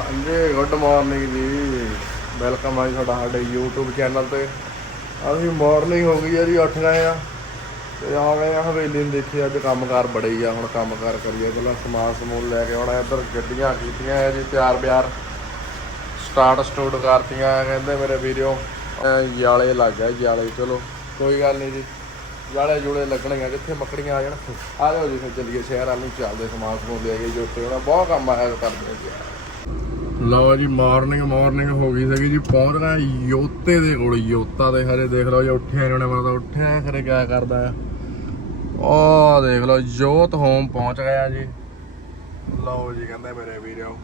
ਹਾਂਜੀ good morning ਜੀ। Welcome ਆ ਜੀ ਤੁਹਾਡਾ ਸਾਡੇ YouTube ਚੈਨਲ ਤੇ। ਅਸੀਂ ਮਾਰਨਿੰਗ ਹੋ ਗਈ ਆ ਜੀ, ਉੱਠ ਗਏ ਆ। ਤੇ ਆ ਗਏ ਆ ਹਵੇਲੀ ਨੂੰ ਦੇਖੀ, ਅੱਜ ਕੰਮਕਾਰ ਬੜੇ ਆ, ਹੁਣ ਕੰਮਕਾਰ ਕਰੀਏ। ਪਹਿਲਾਂ ਸਮਾਨ ਸਮੂਨ ਲੈ ਕੇ ਆਉਣਾ, ਇੱਧਰ ਗੱਡੀਆਂ ਕੀਤੀਆਂ ਆ ਜੀ, ਤਿਆਰ ਬਿਆਰ। ਸਟਾਰਟ ਸਟੂਡ ਕਰਤੀਆਂ ਕਹਿੰਦੇ ਮੇਰੇ ਵੀਡੀਓ ਯਾਲੇ ਲੱਗ ਗਿਆ ਯਾਲੇ ਚਲੋ, ਕੋਈ ਗੱਲ ਨਹੀਂ ਜੀ। ਯਾਲੇ ਜੁੜੇ ਲੱਗਣਗੇ ਕਿੱਥੇ ਮੱਕੜੀਆਂ ਆ ਜਾਣ। ਆ ਜਾਓ ਜੀ, ਫਿਰ ਚੱਲੀਏ, ਸ਼ਹਿਰ ਵੱਲ ਨੂੰ ਚੱਲਦੇ, ਸਮਾਨ ਸਮੂਨ ਲੈ ਕੇ ਜੋ ਉੱਤੇ ਹੋਣਾ। ਬਹੁਤ ਕੰਮ ਆਇਆ ਕਰਦੇ ਜੀ ਲਓ ਜੀ, ਮਾਰਨਿੰਗ ਮਾਰਨਿੰਗ ਹੋ ਗਈ ਸੀਗੀ ਜੀ, ਪਹੁੰਚ ਗਏ ਯੋਤੇ ਦੇ ਕੋਲ, ਯੋਤਾ ਦੇ ਹਰੇ ਦੇਖ ਲਓ ਜੀ, ਉੱਠਿਆ ਇਹਨਾਂ ਨੇ ਮਤਲਬ ਉੱਠਿਆ ਖਰੇ, ਕਿਆ ਕਰਦਾ ਆ ਦੇਖ ਲਓ, ਜੋਤ ਹੋਮ ਪਹੁੰਚ ਗਿਆ ਜੀ। ਲਓ ਜੀ, ਕਹਿੰਦੇ ਮੇਰੇ ਵੀਰੋ,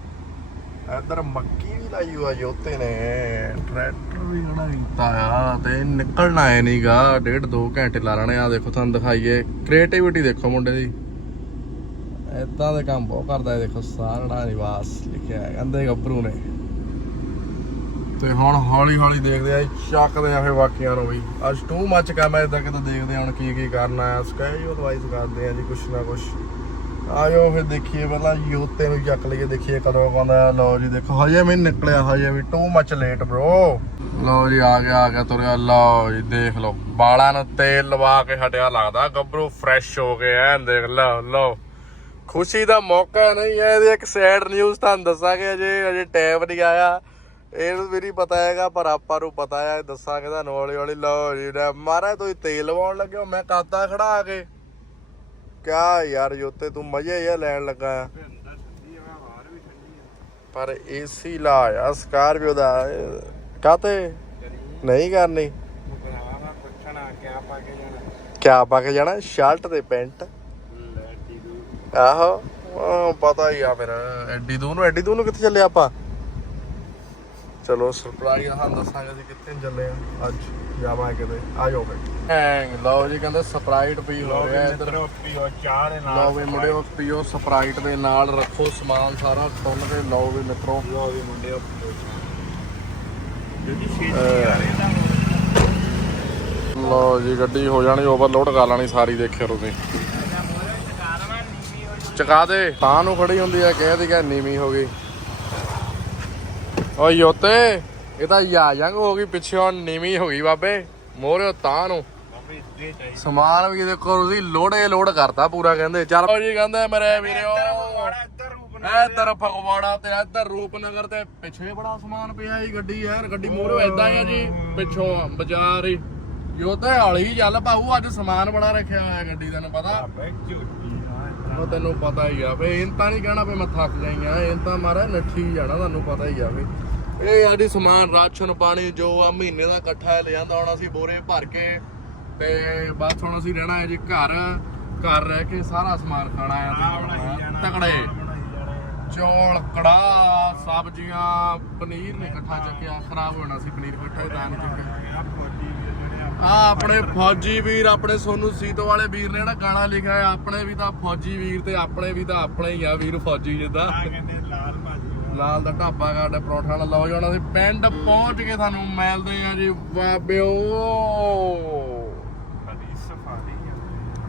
ਇੱਧਰ ਮੱਕੀ ਵੀ ਲਾਈ ਹੋਆ ਯੋਤੇ ਨੇ, ਟਰੈਕਟਰ ਵੀ ਖੜਾ ਕੀਤਾ ਆ, ਤੇ ਨਿਕਲਣਾ ਐ ਨਹੀਂਗਾ ਡੇਢ ਦੋ ਘੰਟੇ ਲਾ ਲੈਣੇ ਆ ਦੇਖੋ ਤੁਹਾਨੂੰ ਦਿਖਾਈਏ ਕ੍ਰੀਏਟੀਵਿਟੀ ਦੇਖੋ ਮੁੰਡੇ ਦੀ। ਇਦਾਂ ਦੇ ਕੰਮ ਬਹੁਤ ਕਰਦਾ ਹੈ ਦੇਖੋ, ਸਾਰਾ ਨਿਵਾਸ ਲਿਖਿਆ ਹੈ ਕਹਿੰਦੇ ਗੱਭਰੂ ਨੇ। ਤੇ ਹੁਣ ਹੌਲੀ ਹੌਲੀ ਦੇਖਦੇ ਆ ਚੱਕਦੇ ਆ ਫੇ ਬਾਕੀਆਂ ਨੂੰ ਵੀ। ਅੱਜ ਟੂ ਮੱਚ ਕੰਮ ਹੈ ਇਦਾਂ ਕਿਤੇ ਦੇਖਦੇ ਆ ਹੁਣ ਕੀ ਕੀ ਕਰਨਾ ਹੈ। ਸਕਾਈ ਉਹ ਕਰਦੇ ਆ ਜੀ, ਕੁਛ ਨਾ ਕੁਛ। ਆਇਓ ਫਿਰ ਦੇਖੀਏ, ਪਹਿਲਾਂ ਯੂਤੇ ਨੂੰ ਚੱਕ ਲਈਏ, ਦੇਖੀਏ ਕਦੋਂ ਕਹਿੰਦਾ ਲਓ ਜੀ, ਦੇਖੋ, ਹਜੇ ਵੀ ਨਿਕਲਿਆ, ਹਜੇ ਵੀ ਟੂ ਮੱਚ ਲੇਟ ਬ్రో ਲਓ ਜੀ, ਆ ਗਿਆ ਆ ਗਿਆ ਤੁਰਿਆ। ਲਓ ਜੀ, ਦੇਖ ਲਓ। ਬਾਲਾਂ ਨੂੰ ਤੇਲ ਲਵਾ ਕੇ ਹਟਿਆ ਲੱਗਦਾ। ਗੱਭਰੂ ਫਰੈਸ਼ ਹੋ ਗਏ ਐਨ ਦੇਖ ਲਓ ਲਓ। ਖੁਸ਼ੀ ਦਾ ਮੌਕਾ ਨਹੀਂ ਹੈ ਇਹਦੀ ਇੱਕ ਸੈਡ ਨਿਊਜ਼ ਤੁਹਾਨੂੰ ਦੱਸਾਂਗੇ ਅਜੇ ਅਜੇ ਟੈਬ ਨਹੀਂ ਆਇਆ। ਇਹਨੂੰ ਵੀ ਨਹੀਂ ਪਤਾ ਹੈਗਾ ਪਰ ਆਪਾਂ ਨੂੰ ਪਤਾ ਹੈ ਦੱਸਾਂਗੇ ਤੁਹਾਨੂੰ ਹੌਲੀ ਹੌਲੀ ਲਓ ਜੀ ਮਹਾਰਾਜ ਤੁਸੀਂ ਤੇਲ ਲਵਾਉਣ ਲੱਗੇ ਹੋ ਮੈਂ ਕਾਤਾ ਖੜਾ ਆ ਕੇ। ਕਿਆ ਯਾਰ ਜੋਤੇ ਤੂੰ ਮਜ਼ੇ ਜਿਹਾ ਲੈਣ ਲੱਗਾ ਆ। ਪਰ ਏਸੀ ਲਾ ਆ ਸਕਾਰਪੀਓ ਦਾ। ਕਾਤੇ? ਨਹੀਂ ਕਰਨੀ। ਕਿਆ ਪਾ ਕੇ ਜਾਣਾ? ਸ਼ਰਟ ਤੇ ਪੈਂਟ। ਆਹੋ ਉਹ ਪਤਾ ਹੀ ਆ ਫਿਰ ਐਡੀ ਦੂਰ ਨੂੰ ਐਡੀ ਦੂਰ ਨੂੰ ਕਿੱਥੇ ਚੱਲੇ ਆਪਾਂ? ਚਲੋ ਸਰਪ੍ਰਾਈਜ਼ ਹਾਂ ਦੱਸਾਂਗੇ ਅਸੀਂ ਕਿੱਥੇ ਨੂੰ ਚੱਲੇ ਆ ਅੱਜ ਜਾਵਾਂ ਕਿਤੇ ਆ ਜਾਓ ਫਿਰ। ਹੈਂਗ ਲਓ ਜੀ ਕਹਿੰਦੇ ਸਪਰਾਈਟ ਪੀ ਹੋ ਰਿਹਾ ਇੱਧਰ। ਲਓ ਵੀ ਮੁੰਡਿਓ ਪੀਓ ਸਪਰਾਈਟ ਦੇ ਨਾਲ ਰੱਖੋ ਸਮਾਨ ਸਾਰਾ ਟੁੰਨ ਕੇ ਲਓ ਵੀ ਮਿੱਤਰੋ। ਲਓ ਜੀ ਗੱਡੀ ਹੋ ਜਾਣੀ ਓਵਰਲੋਡ ਕਰ ਲੈਣੀ ਸਾਰੀ ਦੇਖਿਓ ਤੁਸੀਂ। ਚਕਾ ਦੇ। ਤਾਂ ਨੂੰ ਖੜੀ ਹੁੰਦੀ ਆ ਕਹਿ ਕਿ ਨੀਵੀਂ ਹੋ ਗਈ। ਓ ਯੋਤੇ ਇਹ ਤਾਂ ਯਾ ਜੰਗ ਹੋ ਗਈ ਪਿੱਛੇ ਹੁਣ ਨੀਵੀਂ ਹੋ ਗਈ ਬਾਬੇ। ਮੋਰਿਓ ਤਾਂ ਨੂੰ। ਸਮਾਨ ਵੀ ਦੇਖੋ ਤੁਸੀਂ ਲੋੜੇ ਲੋਡ ਕਰਤਾ ਪੂਰਾ ਕਹਿੰਦੇ ਚੱਲ ਜੀ ਕਹਿੰਦੇ ਮੇਰੇ ਵੀਰੋ ਇੱਧਰ ਫਗਵਾੜਾ ਤੇ ਇੱਧਰ ਰੂਪਨਗਰ ਤੇ ਪਿੱਛੇ ਬੜਾ ਸਮਾਨ ਪਿਆ ਜੀ ਗੱਡੀ ਯਾਰ ਗੱਡੀ ਮੋਰਿਓ ਐਦਾਂ ਹੀ ਆ ਜੀ ਪਿੱਛੋਂ ਬਾਜ਼ਾਰ ਹੀ। ਯੋਤੇ ਹਾਲੀ ਚੱਲ ਭਾਊ ਅੱਜ ਸਮਾਨ ਬੜਾ ਰੱਖਿਆ ਹੋਇਆ ਗੱਡੀ ਤੈਨੂੰ ਪਤਾ। ਉਹ ਤੈਨੂੰ ਪਤਾ ਹੀ ਆ ਫੇ ਇਹ ਤਾਂ ਨਹੀਂ ਕਹਿਣਾ ਫੇ ਮੈਂ ਥੱਕ ਜਾਈ ਆ ਇਹ ਤਾਂ ਮਾਰਾ ਨੱਠੀ ਜਾਣਾ ਤੁਹਾਨੂੰ ਪਤਾ ਹੀ ਆ ਫੇ ਇਹ ਸਾਡੀ ਸਮਾਨ ਰਾਸ਼ਨ ਪਾਣੀ ਜੋ ਆ ਮਹੀਨੇ ਦਾ ਇਕੱਠਾ ਲੈ ਜਾਂਦਾ ਹੁਣ ਅਸੀਂ ਬੋਰੇ ਭਰ ਕੇ ਤੇ ਬਸ ਹੁਣ ਅਸੀਂ ਰਹਿਣਾ ਹੈ ਜੀ ਘਰ। ਘਰ ਰਹਿ ਕੇ ਸਾਰਾ ਸਮਾਨ ਖਾਣਾ ਆ ਤਕੜੇ। ਚੌਲ ਕੜਾ ਸਬਜ਼ੀਆਂ ਪਨੀਰ ਨੇ ਇਕੱਠਾ ਚੱਕਿਆ ਖਰਾਬ ਹੋਣਾ ਸੀ ਪਨੀਰ ਇਕੱਠਾ ਤਾਂ ਨਹੀਂ ਚੱਕਿਆ। ਆ ਆਪਣੇ ਫੌਜੀ ਵੀਰ ਆਪਣੇ ਸੋਨੂ ਸੀਤੋ ਵਾਲੇ ਵੀਰ ਨੇ ਜਿਹੜਾ ਗਾਣਾ ਲਿਖਿਆ ਹੈ ਆਪਣੇ ਵੀ ਤਾਂ ਫੌਜੀ ਵੀਰ ਤੇ ਆਪਣੇ ਵੀ ਤਾਂ ਆਪਣੇ ਹੀ ਆ ਵੀਰ ਫੌਜੀ ਜਿੱਦਾਂ। ਲਾਲ ਦਾ। ਢਾਬਾ ਗਾਡੇ ਪਰੌਠਾ ਨਾਲ। ਲਓ ਜਾਣਾ ਸੀ ਪਿੰਡ ਪਹੁੰਚ ਕੇ ਤੁਹਾਨੂੰ ਮਿਲਦੇ ਆ ਜੀ ਬਾਬਿਓ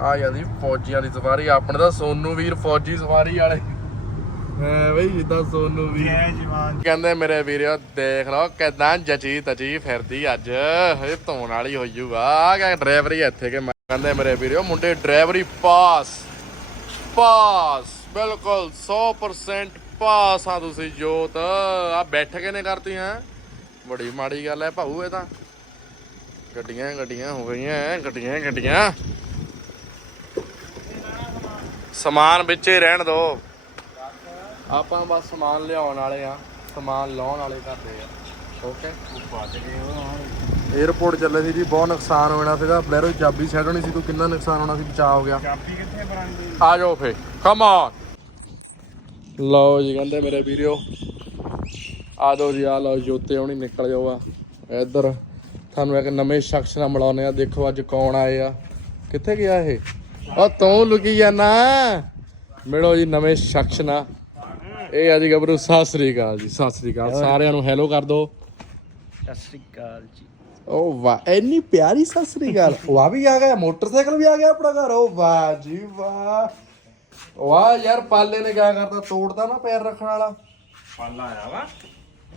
ਆ। ਜਾਂਦੀ ਫੌਜੀਆਂ ਦੀ ਸਵਾਰੀ ਆਪਣੇ ਤਾਂ ਸੋਨੂ ਵੀਰ ਫੌਜੀ ਸਵਾਰੀ ਵਾਲੇ। ਹੈ ਬਈ ਜਿੱਦਾਂ ਸੋਨੂ ਵੀਰ ਕਹਿੰਦੇ ਮੇਰੇ ਵੀਰੋ ਦੇਖ ਲਓ ਕਿਦਾਂ ਜਚੀ ਤਚੀ ਫਿਰਦੀ ਅੱਜ। ਹਜੇ ਧੋਣ ਵਾਲੀ ਹੋ ਜੂਗਾ ਆ ਗਿਆ ਡਰਾਈਵਰੀ ਇੱਥੇ ਕਿ ਮੈਂ ਕਹਿੰਦੇ ਮੇਰੇ ਵੀਰੋ ਮੁੰਡੇ ਡਰਾਈਵਰੀ ਪਾਸ। ਪਾਸ। ਬਿਲਕੁਲ 100% ਪਾਸ ਆ ਤੁਸੀਂ ਜੋਤ। ਆ ਬੈਠ ਕੇ ਨੇ ਕਰਤੀ ਹੈ? ਬੜੀ ਮਾੜੀ ਗੱਲ ਹੈ ਭਾਊ ਇਹ ਤਾਂ। ਗੱਡੀਆਂ ਗੱਡੀਆਂ ਹੋ ਗਈਆਂ ਗੱਡੀਆਂ ਗੱਡੀਆਂ। ਸਮਾਨ ਵਿੱਚ ਹੀ ਰਹਿਣ ਦੋ ਆਪਾਂ ਬਸ ਸਮਾਨ ਲਿਆਉਣ ਵਾਲੇ ਆ ਸਮਾਨ ਲਾਉਣ ਵਾਲੇ ਕਰਦੇ ਆ। ਓਕੇ 에어ਪੋਰਟ ਚੱਲੇ ਸੀ ਜੀ ਬਹੁਤ ਨੁਕਸਾਨ ਹੋਣਾ ਸੀਗਾ। ਬਲੈਰੋ ਦੀ ਚਾਬੀ ਸੈੱਟ ਹੋਣੀ ਸੀ ਤੂੰ ਕਿੰਨਾ ਨੁਕਸਾਨ ਹੋਣਾ ਸੀ ਬਚਾ ਹੋ ਗਿਆ। ਚਾਬੀ ਕਿੱਥੇ ਬਰਾਂਦੀ ਆ ਜਾਓ ਫੇ ਕਮ ਔਨ ਲਓ ਜੀ ਕਹਿੰਦੇ ਮੇਰੇ ਵੀਰਿਓ ਆ ਜਾਓ ਜੀ ਆ ਲਓ ਜੋਤੇ ਹੁਣੀ ਨਿਕਲ ਜਾਓ ਆ। ਇੱਧਰ ਤੁਹਾਨੂੰ ਇੱਕ ਨਵੇਂ ਸ਼ਖਸ ਨਾਲ ਮਿਲਾਉਨੇ ਆ। ਦੇਖੋ ਅੱਜ ਕੌਣ ਆਏ ਆ। ਕਿੱਥੇ ਗਿਆ ਇਹ? ਉਹ ਤੂੰ ਲੁਕੀ ਜਾਣਾ ਮਿਲੋ ਜੀ ਨਵੇਂ ਸ਼ਖਸ ਨਾਲ। ਇਹ ਆ ਜੀ ਗੱਭਰੂ ਸਤਿ ਸ੍ਰੀ ਅਕਾਲ ਜੀ ਸਤਿ ਸ੍ਰੀ ਅਕਾਲ। ਸਾਰਿਆਂ ਨੂੰ ਹੈਲੋ ਕਰ ਦੋ ਸਤਿ ਸ੍ਰੀ ਅਕਾਲ ਜੀ। ਓ ਵਾਹ ਇੰਨੀ ਪਿਆਰੀ ਸਤਿ ਸ੍ਰੀ ਅਕਾਲ। ਵਾਹ ਵੀ ਆ ਗਿਆ ਮੋਟਰਸਾਈਕਲ ਵੀ ਆ ਗਿਆ ਆਪਣਾ ਘਰ। ਓ ਵਾਹ ਜੀ ਵਾਹ। ਵਾਹ ਯਾਰ ਪਾਲੇ ਨੇ ਕਿਆ ਕਰਤਾ? ਤੋੜਦਾ ਨਾ ਪੈਰ ਰੱਖਣ ਵਾਲਾ। ਫਲ ਆਇਆ ਵਾ।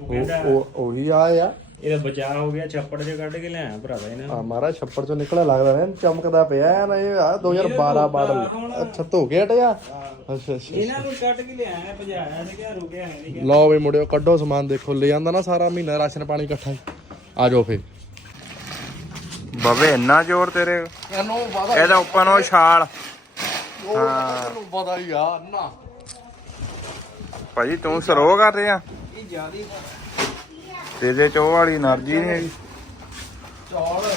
ਉਹ ਉਹ- ਉਹੀ ਆਇਆ। ਇਹਦਾ ਬਚਾਅ ਹੋ ਗਿਆ ਛੱਪੜ 'ਚ ਕੱਢ ਕੇ ਲਿਆਇਆ ਭਰਾਵਾ ਇਹਨਾਂ ਆ ਮਾਰਾ ਛੱਪੜ ਚੋਂ ਨਿਕਲਿਆ ਲੱਗਦਾ ਨੇ ਚਮਕਦਾ ਪਿਆ ਐਨ ਇਹ ਆ 2012 ਮਾਡਲ ਅੱਛਾ ਧੋ ਕੇ ਹਟਿਆ? ਅੱਛਾ ਅੱਛਾ ਇਹਨਾਂ ਨੂੰ ਕੱਢ ਕੇ ਲਿਆਇਆ ਭਜਾਇਆ ਤੇ ਕਿਹਾ ਰੁਕਿਆ ਹੈ ਨਹੀਂ ਲਓ ਵੀ ਮੁੰਡਿਓ ਕੱਢੋ ਸਮਾਨ ਦੇਖੋ ਲੈ ਜਾਂਦਾ ਨਾ ਸਾਰਾ ਮਹੀਨਾ ਰਾਸ਼ਨ ਪਾਣੀ ਇਕੱਠਾ ਹੀ। ਆ ਜਾਓ ਫੇ ਬਵੇ ਇੰਨਾ ਜ਼ੋਰ ਤੇਰੇ? ਇਹਨੂੰ ਇਹਦਾ ਉੱਪਰ ਨੂੰ ਛਾਲ। ਹੀ। ਆ ਨਾ। ਭਾਜੀ ਤੂੰ ਸਲੋ ਕਰ ਰਿਹਾ। ਇਹ ਜਿਆਦੀ ਤੇ ਇਹਦੇ ਚ ਵਾਲੀ એનર્ਜੀ ਨਹੀਂ ਹੈਗੀ। ਚੌਲ।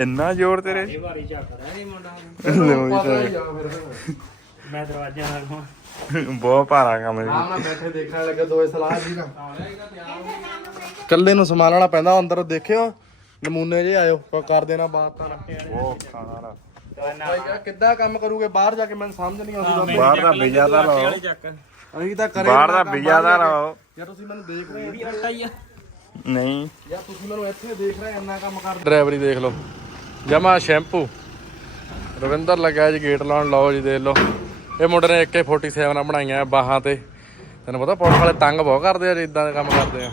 ਇੰਨਾ ਜ਼ੋਰ ਤੇਰੇ? ਇਹ ਵਾਰੀ ਝੱਕਦਾ ਨਹੀਂ ਮੁੰਡਾ। ਲਓ ਮੈਂ ਦਰਵਾਜ਼ਾ ਨਾਲ ਹਾਂ ਬਹੁਤ ਭਾਰਾ ਕੰਮ ਹੈ। ਆਮ ਨਾ ਬੈਠੇ ਦੇਖਣ ਲੱਗਾ ਦੋਏ ਸਲਾਹ ਜੀ ਨਾ। ਕੱਲੇ ਨੂੰ ਸੰਭਾਲਣਾ ਪੈਂਦਾ ਅੰਦਰ ਦੇਖਿਓ। ਨਮੂਨੇ ਜੇ ਆਇਓ ਕਰ ਦੇਣਾ ਬਾਤ ਤਾਂ। ਬਹੁਤ ਖਾਣਾ ਰਾ ਕਿੱਦਾਂ ਕੰਮ ਕਰੂਗੇ? ਬਾਹਰ ਜਾ ਕੇ ਮੈਨੂੰ ਸਮਝ ਨਹੀਂ ਆਉਂਦੀ। ਬਾਹਰ ਦਾ ਬੀਜਾ ਲਾਓ। ਅਸੀਂ ਤਾਂ ਕਰੇ ਬਾਹਰ ਦਾ ਵੀਜ਼ਾ ਦਾ ਲਾਓ ਯਾਰ ਤੁਸੀਂ ਮੈਨੂੰ ਦੇਖ ਰਹੇ ਹੋ। ਆਟਾ ਹੀ ਆ। ਨਹੀਂ। ਯਾਰ ਤੁਸੀਂ ਮੈਨੂੰ ਇੱਥੇ ਦੇਖ ਰਹੇ ਇੰਨਾ ਕੰਮ ਕਰ ਡਰਾਈਵਰੀ ਦੇਖ ਲਓ। ਜਮਾ ਸ਼ੈਂਪੂ। ਰਵਿੰਦਰ ਲੱਗਾ ਜੀ ਗੇਟ ਲਾਉਣ। ਲਓ ਜੀ ਦੇਖ ਲਓ। ਇਹ ਮੁੰਡੇ ਨੇ AK47 ਬਣਾਈਆਂ ਆ ਬਾਹਾਂ ਤੇ। ਤੈਨੂੰ ਪਤਾ ਪੁਲਿਸ ਵਾਲੇ ਤੰਗ ਬਹੁਤ ਕਰਦੇ ਆ ਜੇ ਇਦਾਂ ਦੇ ਕੰਮ ਕਰਦੇ ਆ।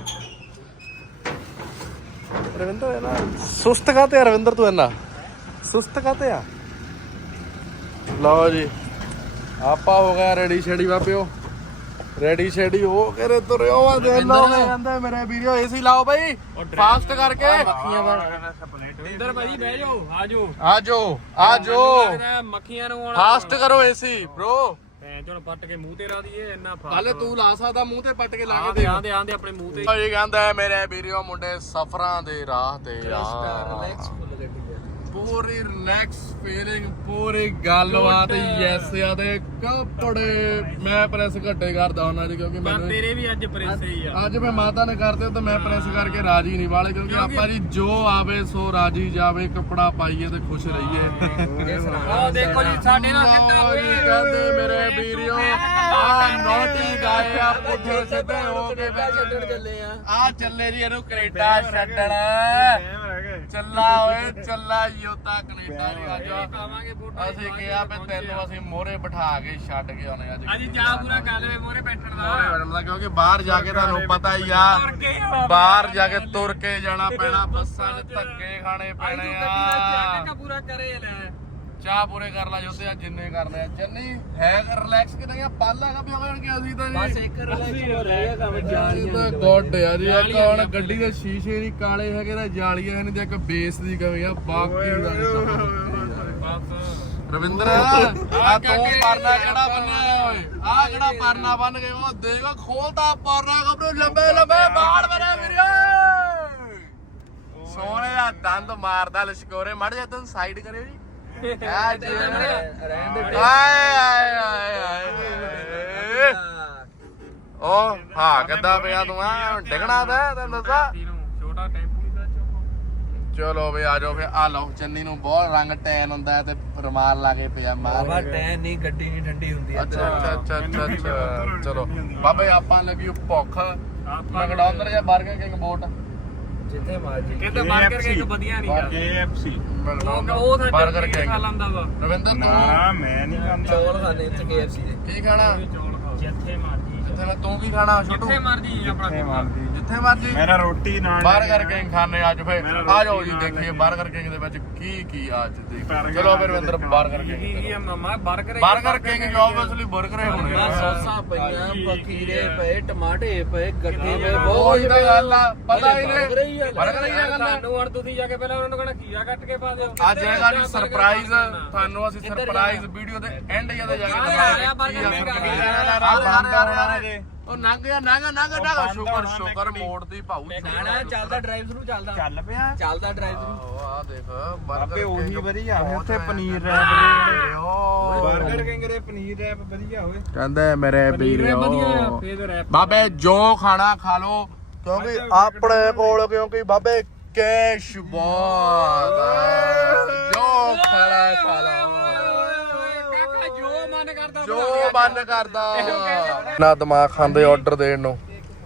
ਰਵਿੰਦਰ ਇਹ ਨਾ ਸੁਸਤ ਕਾਤੇ ਆ ਰਵਿੰਦਰ ਤੂੰ ਇੰਨਾ? ਸੁਸਤ ਕਾਤੇ ਆ? ਲਓ ਜੀ। ਆਪਾਂ ਹੋ ਗਿਆ ਰੈਡੀ ਛੇੜੀ ਬਾਬਿਓ। ਰੈਡੀ ਛੇੜੀ ਹੋ ਕੇ ਰੇ ਤੁਰਿਓ ਆ ਦੇ ਲਓ ਕਹਿੰਦਾ ਮੇਰੇ ਵੀਡੀਓ ਏਸੀ ਲਾਓ ਬਾਈ। ਫਾਸਟ ਕਰਕੇ। ਇੰਦਰ ਭਾਜੀ ਬਹਿ ਜਾਓ ਆ ਜਾਓ। ਆਜੋ ਆਜੋ। ਮੱਖੀਆਂ ਨੂੰ ਹੁਣ ਫਾਸਟ ਕਰੋ ਏਸੀ ਬ్రో ਭੈਣ ਚੋਂ ਪੱਟ ਕੇ ਮੂੰਹ ਤੇ ਰਾ ਦਈਏ ਇੰਨਾ ਫਾਸਟ। ਕੱਲ ਤੂੰ ਲਾ ਸਕਦਾ ਮੂੰਹ ਤੇ ਪੱਟ ਕੇ ਲਾ ਕੇ ਦੇਖ। ਆਂਦੇ ਆਂਦੇ ਆਪਣੇ ਮੂੰਹ ਤੇ। ਇਹ ਕਹਿੰਦਾ ਮੇਰੇ ਵੀਡੀਓ ਮੁੰਡੇ ਸਫਰਾਂ ਦੇ ਰਾਹ ਤੇ ਆ। ਪੂਰੀ ਰਿਲੈਕਸ ਫੀਲਿੰਗ ਪੂਰੀ ਗੱਲਬਾਤ ਯੈਸ ਆ ਤੇ ਕੱਪੜੇ ਮੈਂ ਪ੍ਰੈਸ ਘੱਟੇ ਕਰਦਾ ਉਹਨਾਂ ਦੀ ਕਿਉਂਕਿ ਪਰ ਮੈਨੂੰ ਤੇਰੇ ਵੀ ਅੱਜ ਪ੍ਰੈਸ ਹੀ ਆ ਅੱਜ ਮੈਂ ਮਾਤਾ ਨੇ ਕਰਦੇ ਤਾਂ ਮੈਂ ਪ੍ਰੈਸ ਕਰਕੇ ਰਾਜੀ ਨਹੀਂ ਵਾਲੇ ਕਿਉਂਕਿ ਆਪਾਂ ਜੀ ਜੋ ਆਵੇ ਸੋ ਰਾਜੀ ਜਾਵੇ ਕੱਪੜਾ ਪਾਈਏ ਤੇ ਖੁਸ਼ ਰਹੀਏ। ਆਹ ਦੇਖੋ ਜੀ ਸਾਡੇ ਨਾਲ ਕਿੱਦਾਂ ਲਓ ਜੀ ਕਹਿੰਦੇ ਮੇਰੇ ਵੀਰਿਓ ਆ ਨੋਟੀ ਗਾਏ ਆ ਪੁੱਠੇ ਸਿੱਧੇ ਹੋ ਕੇ ਛੱਡਣ ਚੱਲੇ ਆ। ਆ ਚੱਲੇ ਜੀ ਇਹਨੂੰ ਕੈਨੇਡਾ ਛੱਡਣ। ਚੱਲਾ ਓਏ ਚੱਲਾ ਯੋਤਾ ਕੈਨੇਡਾ ਅੱਜ। ਪਾਵਾਂਗੇ ਫੋਟੋ ਅਸੀਂ ਕਿਹਾ ਵੀ ਤੈਨੂੰ ਅਸੀਂ ਮੋਹਰੇ ਬਿਠਾ ਕੇ ਛੱਡ ਕੇ ਆਉਣੇ ਅੱਜ। ਅੱਜ ਜਾ ਪੂਰਾ ਕਰ ਲਵੇ ਮੋਰੇ ਬੈਠਣ ਦਾ। ਮੋਹਰੇ ਬੈਠਣ ਦਾ ਕਿਉਂਕਿ ਬਾਹਰ ਜਾ ਕੇ ਤੁਹਾਨੂੰ ਪਤਾ ਹੀ ਆ। ਬਾਹਰ ਜਾ ਕੇ ਤੁਰ ਕੇ ਜਾਣਾ ਪੈਣਾ ਬੱਸਾਂ 'ਚ ਧੱਕੇ ਖਾਣੇ ਪੈਣੇ ਆ। ਚੱਕ ਪੂਰਾ ਕਰੇ ਲੈ। ਚਾਹ ਪੂਰੇ ਕਰ ਲਾ ਜੋਤੇ ਆ ਜਿੰਨੇ ਕਰਨੇ ਆ। ਜੰਨੀ ਹੈ ਰਿਲੈਕਸ ਕਿਤੇ ਆ ਪੱਲ ਹੈਗਾ ਵੀ ਆਉਣ ਗਿਆ ਸੀ ਤਾਂ ਜੀ। ਬਸ ਇੱਕ ਰਿਲੈਕਸ ਹੋ ਰਿਹਾ ਕੰਮ ਇਹ ਤਾਂ ਗੁੱਡ ਆ। ਜੀ ਇੱਕ ਹੁਣ ਗੱਡੀ ਦੇ ਸ਼ੀਸ਼ੇ ਨਹੀਂ ਕਾਲੇ ਹੈਗੇ ਤਾਂ ਜਾਲੀਆਂ ਨੇ ਤੇ ਇੱਕ ਬੇਸ ਦੀ ਕਮੀ ਆ ਬਾਕੀ ਦਾ ਰਵਿੰਦਰ ਆ ਤੂੰ ਪਰਨਾ ਕਿਹੜਾ ਬੰਨਿਆ ਓਏ? ਆ ਕਿਹੜਾ ਪਰਨਾ ਬੰਨ ਕੇ ਉਹ ਦੇਖ ਖੋਲਦਾ ਪਰਨਾ ਗੱਭਰੂ ਲੰਬੇ ਲੰਬੇ ਬਾਲ ਮੇਰੇ ਵੀਰੇ ਸੋਹਣੇ ਦਾ ਦੰਦ ਮਾਰਦਾ ਲਸ਼ਕੋਰੇ। ਮੜ ਜਾ ਤੂੰ ਸਾਈਡ ਕਰਿਓ ਜੀ। ਆ। ਜੀ ਆਏ ਆਏ ਆਏ ਆਏ। ਓ ਹਾਂ ਕਿੱਦਾਂ ਪਿਆ ਤੂੰ ਆ ਡਿਗਣਾ ਤਾਂ ਤੈਨੂੰ ਦੱਸਾਂ। ਛੋਟਾ ਟੈਂਪੂ ਦਾ ਚਲੋ ਵੀ ਆ ਜਾਓ ਫੇ ਆ ਲਓ ਚੰਨੀ ਨੂੰ ਬਹੁਤ ਰੰਗ ਟੈਨ ਹੁੰਦਾ ਤੇ ਰੁਮਾਲ ਲਾ ਕੇ ਪਿਆ ਮਾਰ ਬਾਬਾ ਟੈਨ ਨਹੀਂ ਗੱਡੀ ਨਹੀਂ ਠੰਡੀ ਹੁੰਦੀ ਅੱਛਾ ਅੱਛਾ ਅੱਛਾ ਅੱਛਾ ਚਲੋ। ਬਾਬੇ ਆਪਾਂ ਲੱਗੀ ਭੁੱਖ। ਮੈਕਡੋਨਲਡ ਜਾਂ 버ਗਰ ਕਿੰਗ ਬੋਟ। ਜਿੱਥੇ ਮਰਜ਼ੀ। ਕਹਿੰਦਾ ਬਰਗਰ ਕੇਕ ਵਧੀਆ ਨਹੀਂ ਗਾ KFC ਉਹ ਤਾਂ 버ਗਰ ਖਾ ਕਿੰਗ ਲੈਂਦਾ ਵਾ? ਰਵਿੰਦਰ ਤੂੰ ਨਾ ਮੈਂ ਨਹੀਂ ਖਾਂਦਾ। ਚੌਲ ਖਾਣੇ ਇੱਥੇ KFC ਦੇ। ਕੀ ਖਾਣਾ ਜਿੱਥੇ ਮਰਜ਼ੀ ਜਿੱਥੇ ਤੂੰ ਕੀ ਖਾਣਾ ਛੋਟੂ। ਜਿੱਥੇ ਮਰਜ਼ੀ ਆਪਣਾ। ਮਾਰਦੀ ਜਿੱਥੇ ਮਰਜ਼ੀ ਮੇਰਾ ਰੋਟੀ ਨਾਲ ਬਰਗਰ ਕਿੰਗ ਖਾਣੇ ਅੱਜ ਫੇ ਆ ਜਾਓ ਜੀ ਦੇਖੀਏ ਬਰਗਰ ਕਿੰਗ ਦੇ ਵਿੱਚ ਕੀ ਕੀ ਆ ਅੱਜ ਦੇ। ਚਲੋ ਫਿਰ ਅੰਦਰ ਬਰਗਰ ਕਿੰਗ ਕੀ ਹੈ ਮਮਾ? ਬਰਗਰ ਬਰਗਰ ਕਿੰਗ ਜੋ ਆਬਵੀਅਸਲੀ ਬਰਗਰ ਹੀ ਹੋਣੇ ਆ। ਸੌਸਾਂ ਪਈਆਂ ਪਖੀਰੇ ਪਏ ਟਮਾਟੇ ਪਏ ਗੱਠੇ ਪਏ ਬਹੁਤ ਤਾਂ ਗੱਲ ਆ ਪਤਾ ਹੀ ਨਹੀਂ। ਬਰਗਰ ਹੀ ਆ ਗੱਲ ਤੁਹਾਨੂੰ ਹੁਣ ਤੁਸੀਂ ਜਾ ਕੇ ਪਹਿਲਾਂ ਉਹਨਾਂ ਨੂੰ ਕਹਣਾ ਕੀਆ ਕੱਟ ਕੇ ਪਾ ਦਿਓ। ਅੱਜ ਹੈਗਾ ਜੀ ਸਰਪ੍ਰਾਈਜ਼ ਤੁਹਾਨੂੰ ਅਸੀਂ ਸਰਪ੍ਰਾਈਜ਼ ਵੀਡੀਓ ਦੇ ਐਂਡ ਜਾਂ ਦੇ ਜਾ ਕੇ ਬਰਗਰ ਕਿੰਗ ਆ ਰਿਹਾ ਬਰਗਰ ਕਿੰਗ ਆ ਰਿਹਾ ਉਹ ਨੰਗ ਗਿਆ ਨੰਗ ਨੰਗ ਨੰਗ ਸ਼ੁਕਰ ਸ਼ੁਕਰ ਮੋੜ ਦੀ ਭਾਊ ਗਾਣਾ ਚੱਲਦਾ ਡਰਾਈਵ ਥਰੂ ਚੱਲਦਾ। ਚੱਲ ਪਿਆ। ਚੱਲਦਾ ਡਰਾਈਵ ਥਰੂ ਆ ਦੇਖ ਬਾਬੇ ਉਹੀ ਵਧੀਆ ਉੱਥੇ ਪਨੀਰ ਰੈਪ 버ਗਰ ਕਿੰਗ ਦੇ ਪਨੀਰ ਰੈਪ ਵਧੀਆ ਹੋਵੇ ਕਹਿੰਦੇ ਮੇਰੇ ਵੀਰੋ। ਫੇਰ ਰੈਪ ਬਾਬੇ ਜੋ ਖਾਣਾ ਖਾ ਲੋ ਕਿਉਂਕਿ ਆਪਣੇ ਕੋਲ ਕਿਉਂਕਿ ਬਾਬੇ ਕੈਸ਼ ਬਹੁਤ ਬੰਦ ਕਰਦਾ ਨਾ ਦਿਮਾਗ ਖਾਂਦੇ ਆਰਡਰ ਦੇਣ ਨੂੰ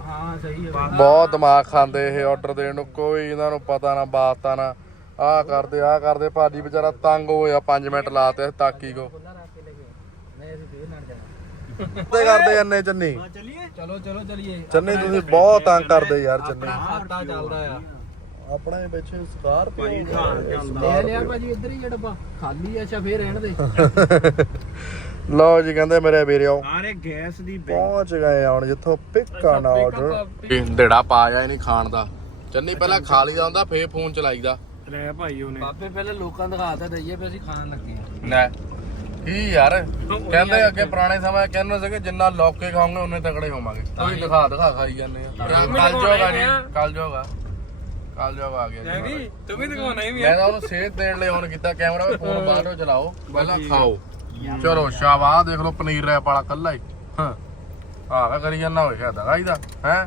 ਹਾਂ ਸਹੀ ਹੈ ਬਹੁਤ ਦਿਮਾਗ ਖਾਂਦੇ ਇਹ ਆਰਡਰ ਦੇਣ ਨੂੰ ਕੋਈ ਇਹਨਾਂ ਨੂੰ ਪਤਾ ਨਾ ਬਾਤਾਂ ਨਾ ਆਹ ਕਰਦੇ ਆਹ ਕਰਦੇ ਭਾਜੀ ਵਿਚਾਰਾ ਤੰਗ ਹੋਇਆ 5 ਮਿੰਟ ਲਾਤੇ ਤਾਕੀ ਕੋ ਤੇ ਕਰਦੇ ਜਾਂਦੇ ਚੰਨੀ ਚਲੋ ਚਲੋ ਚਲੀਏ ਚੰਨੀ ਤੁਸੀਂ ਬਹੁਤ ਤੰਗ ਕਰਦੇ ਯਾਰ ਚੰਨੀ ਖਾਤਾ ਚੱਲਦਾ ਆ ਆਪਣਾ ਇਹ ਪਿੱਛੇ ਸਕਾਰ ਪਈ ਲੈ ਲਿਆ ਭਾਜੀ ਇੱਧਰ ਹੀ ਆ ਡੱਬਾ ਖਾਲੀ ਆ, ਅੱਛਾ ਫੇਰ ਰਹਿਣ ਦੇ। ਲਓ ਜੀ ਕਹਿੰਦੇ ਮੇਰੇ ਵੀਰਿਓ ਆਰੇ ਗੈਸ ਦੀ ਪਹੁੰਚ ਗਏ ਆ ਹੁਣ ਜਿੱਥੋਂ ਪਿਕ ਆਨ ਆਰਡਰ ਢੇੜਾ ਪਾ ਜਾ ਨਹੀਂ ਖਾਣ ਦਾ। ਚੰਨੀ ਪਹਿਲਾਂ ਖਾ ਲਈਦਾ ਹੁੰਦਾ ਫੇਰ ਫੋਨ ਚਲਾਈਦਾ। ਲੈ ਭਾਈ ਉਹਨੇ। ਬਾਬੇ ਪਹਿਲਾਂ ਲੋਕਾਂ ਨੂੰ ਦਿਖਾ ਤਾਂ ਦਈਏ ਵੀ ਅਸੀਂ ਖਾਣ ਲੱਗੇ ਆ। ਨਾ ਕੀ ਯਾਰ? ਕਹਿੰਦੇ ਅੱਗੇ ਪੁਰਾਣੇ ਸਮੇਂ ਕਹਿੰਦੇ ਸੀਗੇ ਜਿੰਨਾ ਲੋਕ ਖਾਓਗੇ ਉਹਨੇ ਤਕੜੇ ਹੋਵਾਂਗੇ। ਤੁਸੀਂ ਦਿਖਾ ਦਿਖਾ ਖਾਈ ਜਾਂਦੇ ਆ। ਕੱਲ ਜੋਗਾ ਜੀ ਕੱਲ ਜੋਗਾ। ਕੱਲ ਜੋਗਾ ਆ ਗਿਆ ਜੀ ਤੂੰ ਵੀ ਦਿਖਾਉਣਾ ਹੀ ਮੈਂ ਤਾਂ ਉਹਨੂੰ ਸੇਧ ਦੇਣ ਲਈ ਔਨ ਕੀਤਾ ਕੈਮਰਾ ਵੀ ਫੋਨ ਬਾਹਰੋਂ ਚਲਾਓ ਪਹਿਲਾਂ ਖਾਓ। ਚਲੋ ਸ਼ਾਬਾਸ਼ ਦੇਖ ਲਓ ਪਨੀਰ ਰੈਪ ਵਾਲਾ ਕੱਲਾ ਹੀ। ਹਾਂ। ਆਹ ਕਰੀ ਜਾਂਦਾ ਹੋਇਆ ਦਗਾਈਦਾ ਹੈ?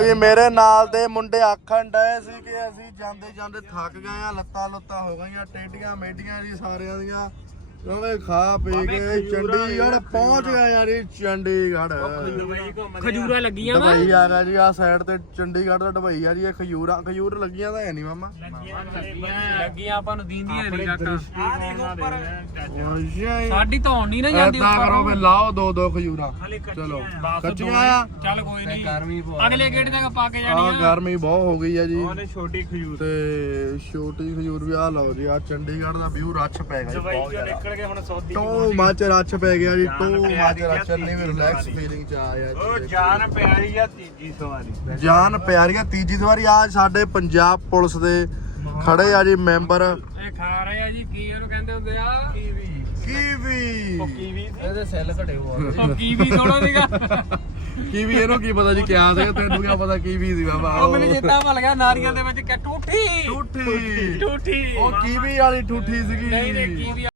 ਇਹ ਮੇਰੇ ਨਾਲ ਦੇ ਮੁੰਡੇ ਆਖਣ ਡਏ ਸੀ ਕਿ ਅਸੀਂ ਜਾਂਦੇ ਜਾਂਦੇ ਥੱਕ ਗਏ ਆ ਲੱਤਾਂ ਲੁੱਤਾਂ ਹੋ ਗਈਆਂ ਟੇਡੀਆਂ ਮੇਡੀਆਂ ਜੀ ਸਾਰਿਆਂ ਦੀਆਂ। ਕਿਉਂਕਿ ਖਾ ਪੀ ਕੇ ਚੰਡੀਗੜ੍ਹ ਪਹੁੰਚ ਗਏ ਯਾਰ ਇਹ ਚੰਡੀਗੜ੍ਹ। ਖਜੂਰਾ ਲੱਗੀਆਂ ਵਾ ਢਬਈ ਆ ਗਿਆ ਜੀ ਆ ਸਾਈਡ ਤੇ ਚੰਡੀਗੜ੍ਹ ਦਾ ਢਬਈ ਆ ਜੀ ਇਹ ਖਜੂਰਾਂ ਖਜੂਰ ਲੱਗੀਆਂ ਤਾਂ ਹੈ ਨਹੀਂ ਮਾਮਾ। ਲੱਗੀਆਂ ਆਪਾਂ ਨੂੰ ਦੀਂਦੀਆਂ ਨਹੀਂ ਕਾਕਾ ਸਾਡੀ ਸਾਡੀ ਧੌਣ ਨਹੀਂ ਨਾ ਜਾਂਦੀ ਏਦਾਂ ਕਰੋ ਫੇ ਲਾਓ ਦੋ ਦੋ ਖਜੂਰਾਂ। ਚਲੋ। ਕੱਚੀਆਂ ਆ। ਚੱਲ ਕੋਈ ਨਹੀਂ। ਗਰਮੀ ਬਹੁਤ ਅਗਲੇ ਗੇਟ ਤੱਕ ਪਾ ਕੇ ਆ ਜਾਣੀ ਆ। ਗਰਮੀ ਬਹੁਤ ਹੋ ਗਈ ਆ ਜੀ। ਉਹਨੇ ਛੋਟੀ ਖਜੂਰ। ਤੇ ਛੋਟੀ ਖਜੂਰ ਵੀ ਆ ਲਓ ਜੀ ਆ ਚੰਡੀਗੜ੍ਹ ਦਾ ਵਿਊ ਰੱਛ ਪੈ ਗਿਆ ਜੀ ਬਹੁਤ ਜ਼ਿਆਦਾ। ਕੇ ਹੁਣ ਸੌਦੀ ਟੋ ਮੱਚ ਰੱਛ ਪੈ ਗਿਆ ਜੀ ਟੋ ਮੱਚ ਰੱਛ ਨਹੀਂ ਵੀ ਰਿਲੈਕਸ ਫੀਲਿੰਗ ਚ ਆਇਆ ਉਹ ਜਾਨ ਪਿਆਰੀ ਆ ਤੀਜੀ ਸਵਾਰੀ। ਜਾਨ ਪਿਆਰੀਆ ਤੀਜੀ ਸਵਾਰੀ। ਆ ਸਾਡੇ ਪੰਜਾਬ ਪੁਲਿਸ ਦੇ ਖੜੇ ਆ ਜੀ ਮੈਂਬਰ। ਇਹ ਖਾ ਰਹੇ ਆ ਜੀ ਕੀ ਇਹਨੂੰ ਕਹਿੰਦੇ ਹੁੰਦੇ ਆ? ਕੀਵੀ। ਕੀਵੀ। ਇਹਦੇ ਸੈੱਲ ਘਟੇ ਹੋ ਉਹ ਕੀਵੀ ਥੋੜਾ ਸੀਗਾ। ਕੀਵੀ ਇਹਨੂੰ ਕੀ ਪਤਾ ਜੀ ਕਿਆ ਸੀਗਾ ਤੈਨੂੰ ਕਿਆ ਪਤਾ ਕੀਵੀ ਸੀ ਬਾਬਾ। ਉਹ ਮੈਨੂੰ ਚੇਤਾ ਭੁੱਲ ਗਿਆ ਨਾਰੀਅਲ ਦੇ ਵਿੱਚ ਕਿ ਟੂਠੀ। ਠੂਠੀ ਟੂਠੀ। ਉਹ ਕੀਵੀ ਵਾਲੀ ਠੂਠੀ ਸੀਗੀ। ਨਹੀਂ ਨਹੀਂ ਕੀਵੀ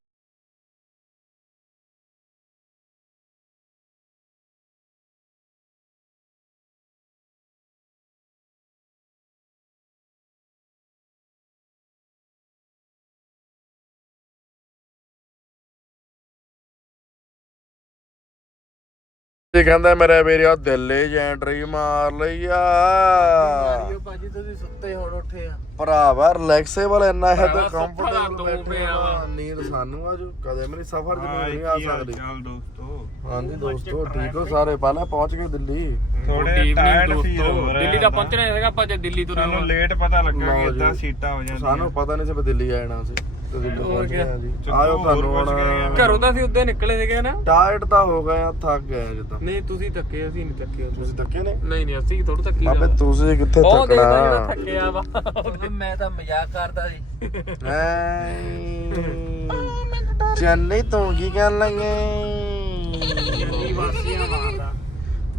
ਜੀ ਕਹਿੰਦਾ ਮੇਰੇ ਵੀਰੋ ਦਿੱਲੀ ਜੈਂਟਰੀ ਮਾਰ ਲਈ ਆ। ਭਾਜੀ ਤੁਸੀਂ ਸੁੱਤੇ ਹੁਣ ਉੱਠੇ ਆ। ਭਰਾਵਾ ਰਿਲੈਕਸੇਬਲ ਇੰਨਾ ਹੈ ਤਾਂ ਕੰਫਰਟੇਬਲ ਬੈਠੇ। ਆ ਨੀਂਦ ਸਾਨੂੰ ਆ ਜੋ। ਕਦੇ ਨਹੀਂ ਸਫਰ ਚ ਨੀਂਦ ਨਹੀਂ ਆ ਸਕਦੀ। ਚੱਲ ਦੋਸਤੋ? ਹਾਂਜੀ ਦੋਸਤੋ ਠੀਕ ਹੋ ਸਾਰੇ? ਪਹਿਲਾਂ ਪਹੁੰਚ ਗਏ ਦਿੱਲੀ। ਥੋੜੇ ਟਾਇਰਡ ਦੋਸਤੋ ਰਿਹਾ ਦਿੱਲੀ ਦਾ ਪਹੁੰਚਣਾ ਹੈਗਾ ਆਪਾਂ ਜੇ ਦਿੱਲੀ ਤੁਰੇ ਸਾਨੂੰ ਲੇਟ ਪਤਾ ਲੱਗਾ ਕਿ। ਇਦਾਂ ਸੀਟਾਂ ਹੋ ਜਾਂਦੀਆਂ। ਸਾਨੂੰ ਪਤਾ ਨਹੀਂ ਸੀ ਵੀ ਦਿੱਲੀ ਆਣਾ ਸੀ। ਤੇ ਦਿੱਲੀ ਪਹੁੰਚ ਗਏ ਆ ਜੀ। ਚਲੋ, ਆਇਓ ਹੋਰ ਤੁਹਾਨੂੰ ਪਹੁੰਚ ਗਏ ਆ। ਹੁਣ ਘਰੋਂ ਤਾਂ ਅਸੀਂ ਉੱਦੇ ਨਿਕਲੇ ਸੀਗੇ ਨਾ ਟਾਇਰਡ ਤਾਂ ਹੋ ਗਏ ਆ ਥੱਕ ਗਏ ਆ ਜਿੱਦਾਂ। ਨਹੀਂ ਤੁਸੀਂ ਥੱਕੇ ਅਸੀਂ ਨਹੀਂ ਥੱਕੇ ਤੁਸੀਂ ਥੱਕੇ ਨੇ? ਨਹੀਂ ਨਹੀਂ ਅਸੀਂ ਥੋੜਾ ਥੱਕੀ ਬਾਬੇ ਤੁਸੀਂ ਕਿੱਥੇ ਉਹ ਦੇਖਦਾ ਜਿਹੜਾ ਥੱਕਣਾ ਥੱਕਿਆ ਵਾ। ਮੈਂ ਤਾਂ ਮਜ਼ਾਕ ਕਰਦਾ ਸੀ। ਐ। ਚੰਨੀ ਤੂੰ ਕੀ ਕਰਨ ਲੱਗੇ?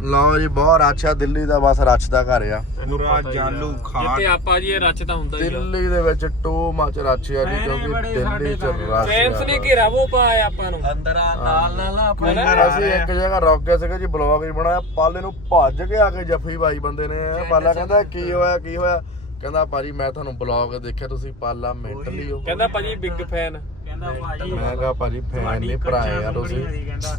ਲਓ ਜੀ ਬਹੁਤ ਅੱਛਾ ਦਿੱਲੀ ਦਾ ਬਸ ਰੱਛ ਦਾ ਘਰ ਆ। ਪੂਰਾ ਜਾਲੂ ਖਾਟ ਜਿੱਤੇ ਆਪਾਂ ਜੀ ਇਹ ਰੱਛ ਤਾਂ ਹੁੰਦਾ ਹੀ ਆ। ਦਿੱਲੀ ਦੇ ਵਿੱਚ ਟੂ ਮੱਚ ਰੱਛ ਆ ਜੀ ਕਿਉਂਕਿ ਦਿੱਲੀ ਚ ਰੱਛ ਫੈਂਸ ਆ। ਨੇ ਘੇਰਾ ਉਹ ਪਾਇਆ ਆਪਾਂ ਨੂੰ। ਅੰਦਰ ਆ ਨਾਲ ਨਾਲ ਨਾ ਆਪਣੇ ਅਸੀਂ ਇੱਕ ਜਗ੍ਹਾ ਰੁਕ ਗਏ ਸੀਗੇ ਜੀ ਬਲੌਗ ਹੀ ਬਣਾਇਆ ਪਾਲੇ ਨੂੰ ਭੱਜ ਕੇ ਆ ਕੇ ਜੱਫੀ ਬਾਈ ਬੰਦੇ ਨੇ। ਪਾਲਾ ਕਹਿੰਦਾ ਕੀ ਹੋਇਆ ਕੀ ਹੋਇਆ? ਕਹਿੰਦਾ ਭਾਜੀ ਮੈਂ ਤੁਹਾਨੂੰ ਬਲੌਗ ਦੇਖਿਆ ਤੁਸੀਂ ਪਾਲਾ ਮੈਂਟਲੀ ਹੋ ਕਹਿੰਦਾ ਭਾਜੀ ਬਿਗ ਫੈਨ ਮੈਂ ਕਿਹਾ ਭਾਜੀ ਫੈਨ ਨਹੀਂ ਭਰਾਏ ਆ ਤੁਸੀਂ।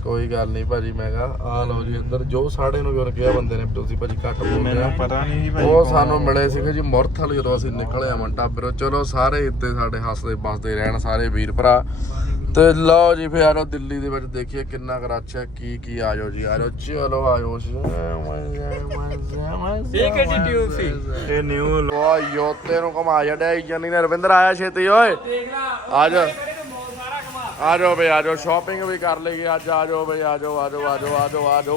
ਕੋਈ ਗੱਲ ਨਹੀਂ ਭਾਜੀ ਮੈਂ ਕਿਹਾ ਆ ਲਓ ਜੀ ਇੱਧਰ ਜੋ ਸਾੜੇ ਨੂੰ ਵੀ ਉਹਨੇ ਕਿਹਾ ਬੰਦੇ ਨੇ ਤੁਸੀਂ ਭਾਜੀ ਘੱਟ ਬੋਲਦੇ ਮੈਨੂੰ ਆ ਪਤਾ ਨਹੀਂ ਭਾਈ ਉਹ ਸਾਨੂੰ। ਮਿਲੇ ਸੀਗੇ ਜੀ ਮੁਰਥਲ ਜਦੋਂ ਅਸੀਂ ਨਿਕਲੇ ਆ ਮੰਟਾ ਵੀਰੋ ਚਲੋ ਸਾਰੇ ਇੱਥੇ ਸਾਡੇ ਹੱਸਦੇ ਬਸਦੇ ਰਹਿਣ ਸਾਰੇ ਵੀਰ ਭਰਾ। ਤੇ ਲਓ ਜੀ ਫਿਰ ਆਰੋ ਦਿੱਲੀ ਦੇ ਵਿੱਚ ਦੇਖੀਏ ਕਿੰਨਾ ਕਰਾਚਾ ਕੀ ਕੀ ਆ ਜਾਓ ਜੀ ਆਜੋ ਚਲੋ ਆਜੋ ਇਹ ਕਿਹੜੀ ਟਿਊਬ ਸੀ? ਇਹ ਨਿਊ ਉਹ ਯੋਤੇ ਨੂੰ ਕਮਾ ਜੜਿਆ ਜੰਨੀ ਨੇ ਰਵਿੰਦਰ ਆਇਆ ਛੇਤੀ ਓਏ। ਲਾ। ਆ ਜਾ। ਆ ਜਾਓ ਬਈ, ਆ ਜਾਓ। ਸ਼ਾਪਿੰਗ ਵੀ ਕਰ ਲਈਏ ਅੱਜ, ਆ ਜਾਓ ਬਈ, ਆ ਜਾਓ ਆ ਜਾਓ ਆ ਜਾਓ ਆ ਜਾਓ ਆ ਜਾਓ।